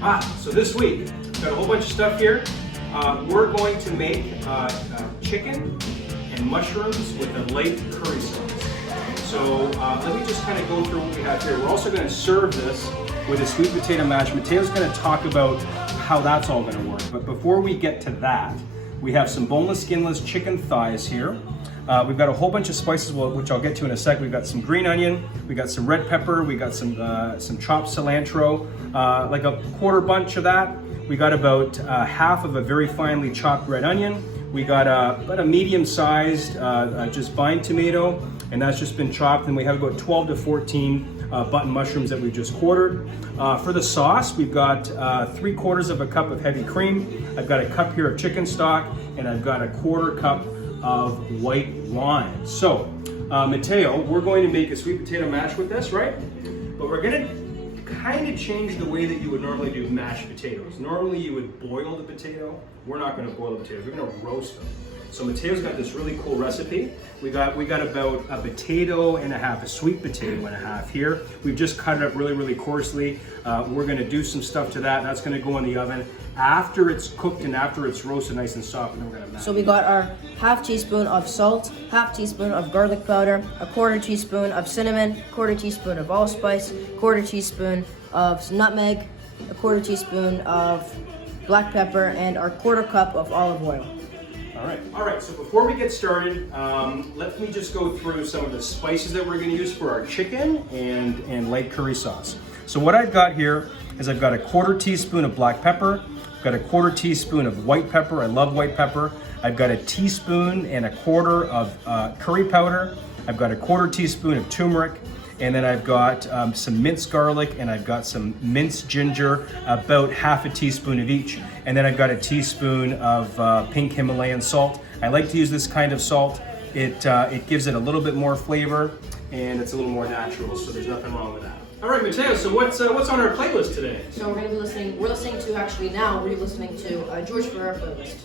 So this week, got a whole bunch of stuff here. We're going to make chicken and mushrooms with a light curry sauce. So let me just kind of go through what we have here. We're also going to serve this with a sweet potato mash. Mateo's going to talk about how that's all going to work. But before we get to that, we have some boneless, skinless chicken thighs here. We've got a whole bunch of spices, which I'll get to in a sec. We've got some green onion, we got some red pepper, we got some chopped cilantro, like a quarter bunch of that. We got about half of a very finely chopped red onion. We got about a medium-sized just vine tomato, and that's just been chopped. And we have about 12 to 14 button mushrooms that we've just quartered. For the sauce, we've got 3/4 of a cup of heavy cream. I've got a cup here of chicken stock, and I've got a quarter cup of white wine. So, Mateo, we're going to make a sweet potato mash with this, right? But we're gonna kind of change the way that you would normally do mashed potatoes. Normally you would boil the potato. We're not gonna boil the potatoes, we're gonna roast them. So Mateo's got this really cool recipe. We got about a potato and a half, a sweet potato and a half here. We've just cut it up really, really coarsely. We're gonna do some stuff to that. That's gonna go in the oven. After it's cooked and after it's roasted nice and soft, and then we're gonna mash. So we got our half teaspoon of salt, half teaspoon of garlic powder, a quarter teaspoon of cinnamon, quarter teaspoon of allspice, quarter teaspoon of nutmeg, a quarter teaspoon of black pepper, and our quarter cup of olive oil. All right, so before we get started, let me just go through some of the spices that we're gonna use for our chicken and light curry sauce. So what I've got here is I've got a quarter teaspoon of black pepper, I've got a quarter teaspoon of white pepper, I love white pepper. I've got a teaspoon and a quarter of curry powder, I've got a quarter teaspoon of turmeric, and then I've got some minced garlic, and I've got some minced ginger, about half a teaspoon of each. And then I've got a teaspoon of pink Himalayan salt. I like to use this kind of salt. It gives it a little bit more flavor, and it's a little more natural, so there's nothing wrong with that. All right, Mateo, so what's on our playlist today? So we're listening to George Ferreira playlist.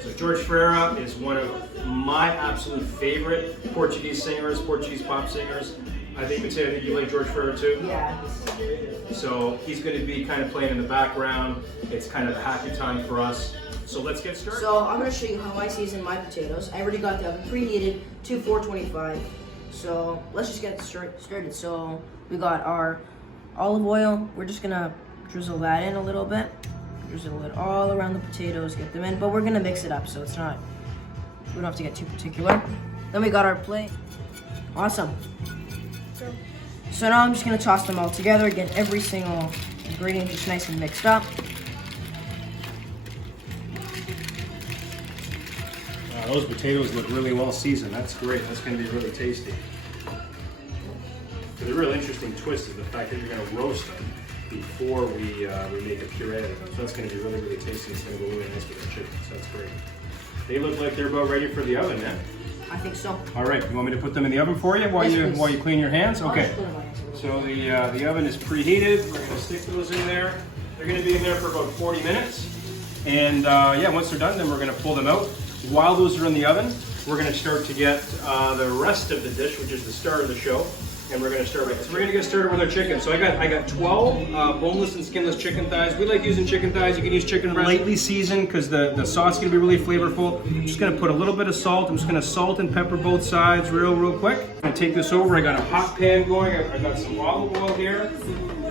So George Ferreira is one of my absolute favorite Portuguese singers, Portuguese pop singers. I think, Mateo, you like George Ferreira too? Yeah. So he's going to be kind of playing in the background. It's kind of a happy time for us. So let's get started. So I'm going to show you how I season my potatoes. I already got the oven preheated to 425. So let's just get started. So we got our olive oil. We're just going to drizzle that in a little bit. Drizzle it all around the potatoes, get them in. But we're going to mix it up so we don't have to get too particular. Then we got our plate. Awesome. So now I'm just going to toss them all together, get every single ingredient just nice and mixed up. Wow, those potatoes look really well seasoned. That's great. That's going to be really tasty. So the real interesting twist is the fact that you're going to roast them before we make a puree of them. So that's going to be really, really tasty. It's going to go really nice with the chicken. So that's great. They look like they're about ready for the oven, man. I think so. All right, you want me to put them in the oven for you while you clean your hands? Okay. So the oven is preheated. We're going to stick those in there. They're going to be in there for about 40 minutes. And yeah, once they're done, then we're going to pull them out. While those are in the oven, we're going to start to get the rest of the dish, which is the star of the show. And we're going to start with this. We're going to get started with our chicken. So I got 12 boneless and skinless chicken thighs. We like using chicken thighs. You can use chicken breast. Lightly seasoned because the sauce is going to be really flavorful. I'm just going to put a little bit of salt. I'm just going to salt and pepper both sides real quick. I'm going to take this over. I got a hot pan going. I got some olive oil here.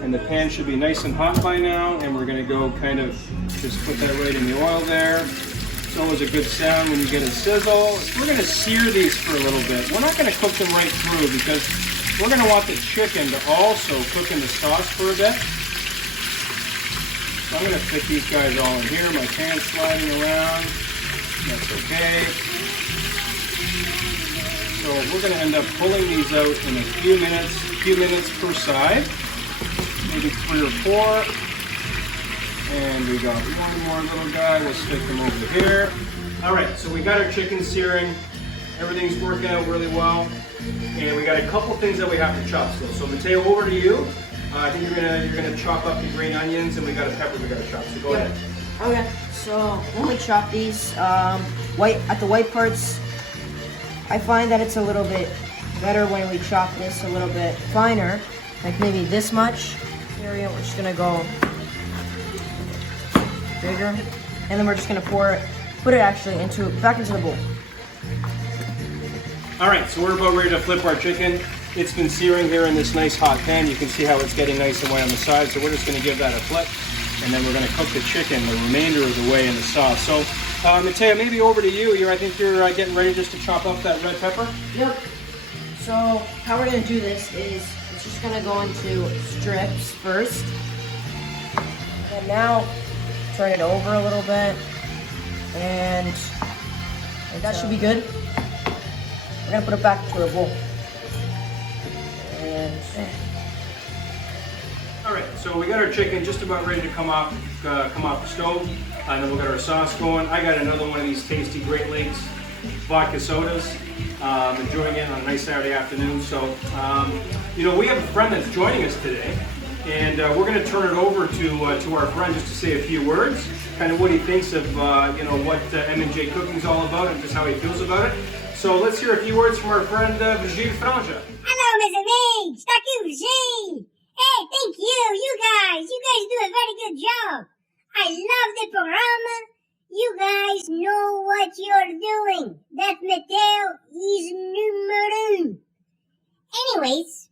And the pan should be nice and hot by now. And we're going to go kind of just put that right in the oil there. It's always a good sound when you get a sizzle. We're going to sear these for a little bit. We're not going to cook them right through because we're going to want the chicken to also cook in the sauce for a bit. So I'm going to fit these guys all in here. My pan's sliding around. That's okay. So we're going to end up pulling these out in a few minutes per side. Maybe 3 or 4. And we got one more little guy. We'll stick them over here. All right, so we got our chicken searing. Everything's working out really well. And we got a couple things that we have to chop still. So Mateo, over to you. I think you're gonna chop up the green onions, and we got a pepper we gotta chop. So go ahead. Okay. So when we chop these at the white parts, I find that it's a little bit better when we chop this a little bit finer, like maybe this much area. We're just gonna go bigger. And then we're just gonna put it actually back into the bowl. All right, so we're about ready to flip our chicken. It's been searing here in this nice hot pan. You can see how it's getting nice and white on the side. So we're just gonna give that a flip, and then we're gonna cook the chicken the remainder of the way in the sauce. So, Mateo, maybe over to you. I think you're getting ready just to chop up that red pepper. Yep. So how we're gonna do this is it's just gonna go into strips first, and now turn it over a little bit, and that should be good. We're gonna put it back into a bowl. And all right, so we got our chicken just about ready to come off the stove, and then we'll get our sauce going. I got another one of these tasty Great Lakes vodka sodas. Enjoying it on a nice Saturday afternoon. So, you know, we have a friend that's joining us today, and we're going to turn it over to our friend just to say a few words, kind of what he thinks of, you know, what MaJ Cooking is all about and just how he feels about it. So let's hear a few words from our friend Virgilio Franga. Hello, Miss MaJ. Thank you, Virgilio. Hey, thank you. You guys do a very good job. I love the program. You guys know what you're doing. That Mateo is numero uno. Anyways,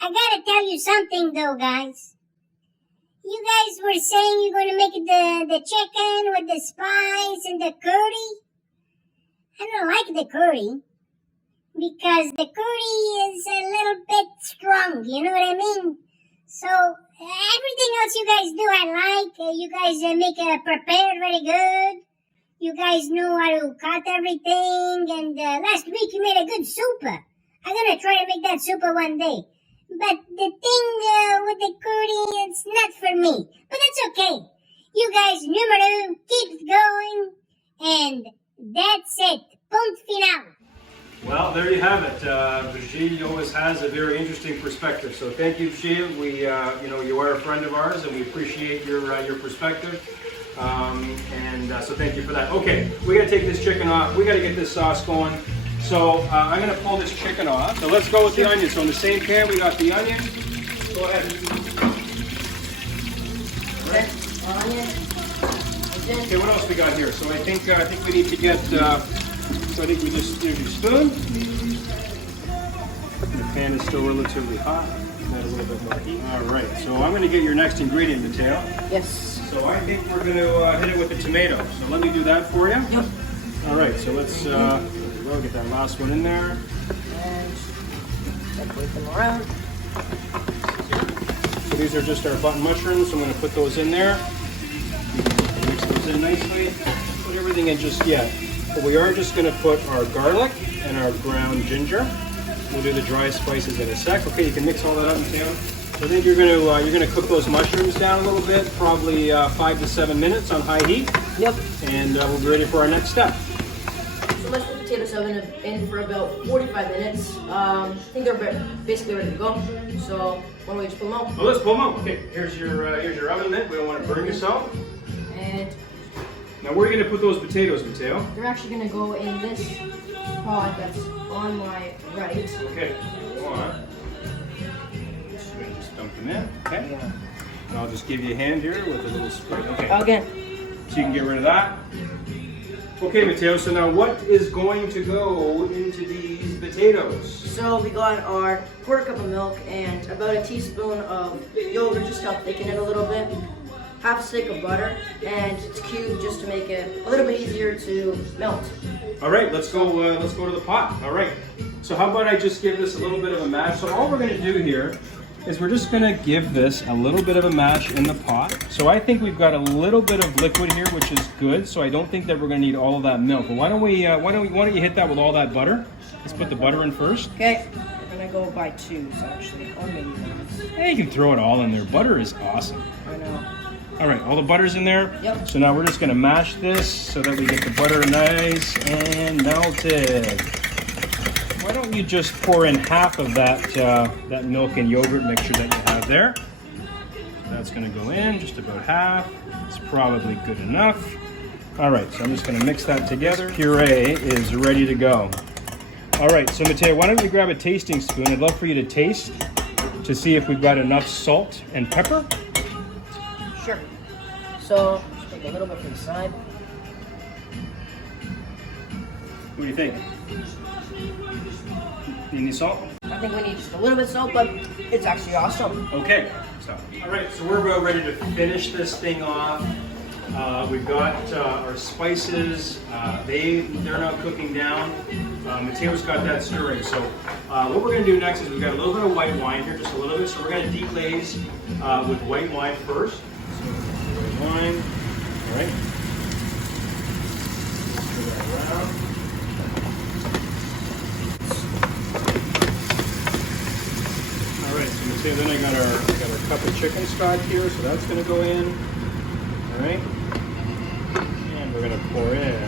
I gotta tell you something though, guys. You guys were saying you're gonna make the chicken with the spice and the curry. I don't like the curry because the curry is a little bit strong, you know what I mean? So, everything else you guys do I like. You guys make it prepared very good. You guys know how to cut everything. And last week you made a good soup. I'm gonna try to make that soup one day. But the thing with the curry, it's not for me. But that's okay. You guys, numero, keep going. And that's it. Punto final. Well, there you have it. Virgilio always has a very interesting perspective. So thank you, Virgilio. We, you know, you are a friend of ours, and we appreciate your perspective. So thank you for that. Okay, we got to take this chicken off. We got to get this sauce going. So I'm going to pull this chicken off. So let's go with the onion. So in the same pan, we got the onion. Go ahead. okay, onion. Okay, what else we got here? So I think we need to get. So I think we just use your spoon. The pan is still relatively hot. Add a little bit more heat. All right. So I'm going to get your next ingredient, Mateo. Yes. So I think we're going to hit it with the tomato. So let me do that for you. Yep. All right. So let's we'll get that last one in there. And separate them around. So these are just our button mushrooms. So I'm going to put those in there. Mix those in nicely. Put everything in just yet. But we are just going to put our garlic and our ground ginger. We'll do the dry spices in a sec. Okay, you can mix all that up, Mateo. So I think you're going to cook those mushrooms down a little bit, probably 5 to 7 minutes on high heat. Yep. And we'll be ready for our next step. So let's put the potatoes in for about 45 minutes. I think they're basically ready to go. So why don't we just pull them out? Oh, let's pull them out. Okay, here's your oven mitt. We don't want to burn yourself. And now where are you going to put those potatoes, Mateo? they're actually going to go in this pot that's on my right. Okay, go on. Just dump them in. Okay. Yeah. And I'll just give you a hand here with a little spoon. Okay. Again. So you can get rid of that. Okay, Mateo, so now what is going to go into these potatoes? So we got our quarter cup of milk and about a teaspoon of yogurt just to help thicken it a little bit. Half a stick of butter, and it's cubed just to make it a little bit easier to melt. All right, let's go to the pot. All right. So how about I just give this a little bit of a mash? So all we're going to do here is we're just going to give this a little bit of a mash in the pot. So I think we've got a little bit of liquid here, which is good. So I don't think that we're going to need all of that milk. But why don't you hit that with all that butter? Let's put the butter in first. Okay, we're gonna go by twos actually, or maybe ones. Hey, you can throw it all in there. Butter is awesome. I know. All right, all the butter's in there. Yep. So now we're just gonna mash this so that we get the butter nice and melted. Why don't you just pour in half of that milk and yogurt mixture that you have there? That's gonna go in, just about half. It's probably good enough. All right, so I'm just gonna mix that together. Puree is ready to go. All right, so Mateo, why don't you grab a tasting spoon? I'd love for you to taste to see if we've got enough salt and pepper. Sure. So, just Take a little bit from the side. What do you think? You need salt? I think we need just a little bit of salt, but it's actually awesome. Okay. All right, so we're about ready to finish this thing off. We've got our spices. They're now cooking down. Mateo's got that stirring. So what we're going to do next is we've got a little bit of white wine here, just a little bit. So we're going to deglaze with white wine first. So white wine. All right. Stir that around. All right, so Mateo, then I got our cup of chicken stock here, so that's going to go in. All right. And we're going to pour in our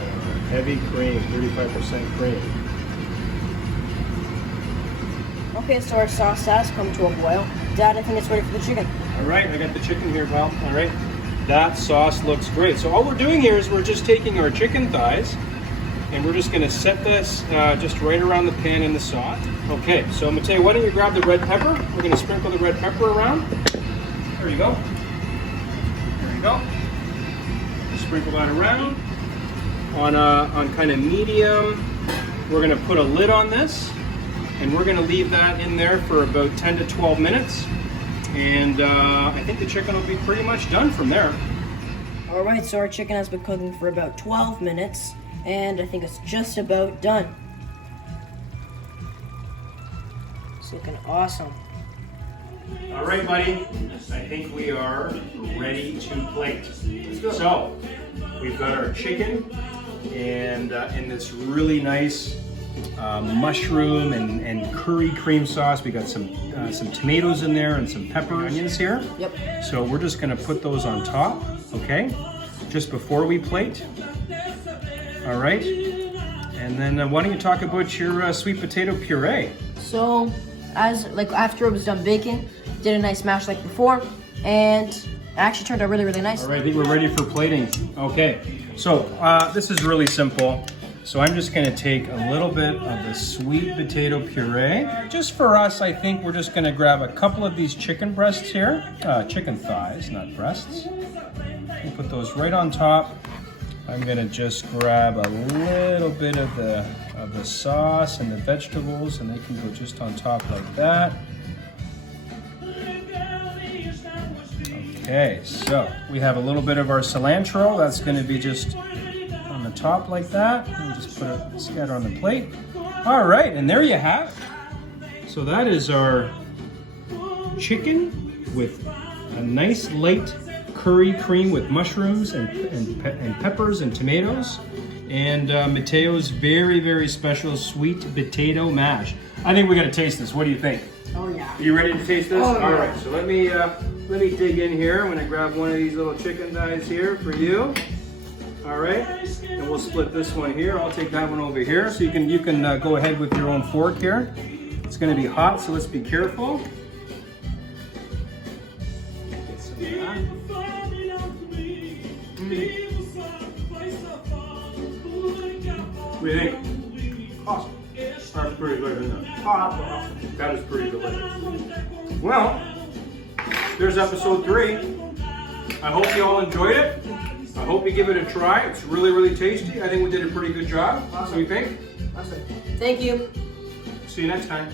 heavy cream, 35% cream. Okay, so our sauce has come to a boil. Dad, I think it's ready for the chicken. All right, I got the chicken here, pal. All right. That sauce looks great. So all we're doing here is we're just taking our chicken thighs and we're just going to set this just right around the pan in the sauce. Okay, so Mateo, why don't you grab the red pepper? We're going to sprinkle the red pepper around. There you go. There you go. Sprinkle that around. On kind of medium, we're going to put a lid on this and we're going to leave that in there for about 10 to 12 minutes. And I think the chicken will be pretty much done from there. All right, so our chicken has been cooking for about 12 minutes, and I think it's just about done. It's looking awesome. All right, buddy. I think we are ready to plate. So we've got our chicken and in this really nice mushroom and curry cream sauce. We got some tomatoes in there and some pepper onions here. Yep. So we're just gonna put those on top, okay? Just before we plate. All right. And then why don't you talk about your sweet potato puree? So, after it was done baking, did a nice mash like before, and it actually turned out really, really nice. All right, I think we're ready for plating. Okay. So this is really simple. So I'm just gonna take a little bit of the sweet potato puree. Just for us, I think we're just gonna grab a couple of these chicken breasts here. Chicken thighs, not breasts. And put those right on top. I'm gonna just grab a little bit of the sauce and the vegetables, and they can go just on top like that. Okay, so we have a little bit of our cilantro. That's gonna be just on the top like that. And just put it scatter on the plate. All right, and there you have it. So that is our chicken with a nice light curry cream with mushrooms and peppers and tomatoes, and Mateo's very, very special sweet potato mash. I think we got to taste this. What do you think? Oh yeah. You ready to taste this? Oh, yeah. All right. So let me dig in here. I'm gonna grab one of these little chicken thighs here for you. All right. And we'll split this one here. I'll take that one over here. So you can go ahead with your own fork here. It's gonna be hot, so let's be careful. Get some of that. What do you think? Awesome. That's pretty good, isn't it? That is pretty delicious. Well, there's episode 3. I hope you all enjoyed it. I hope you give it a try. It's really, really tasty. I think we did a pretty good job. Awesome. What do you think? Awesome. Thank you. See you next time.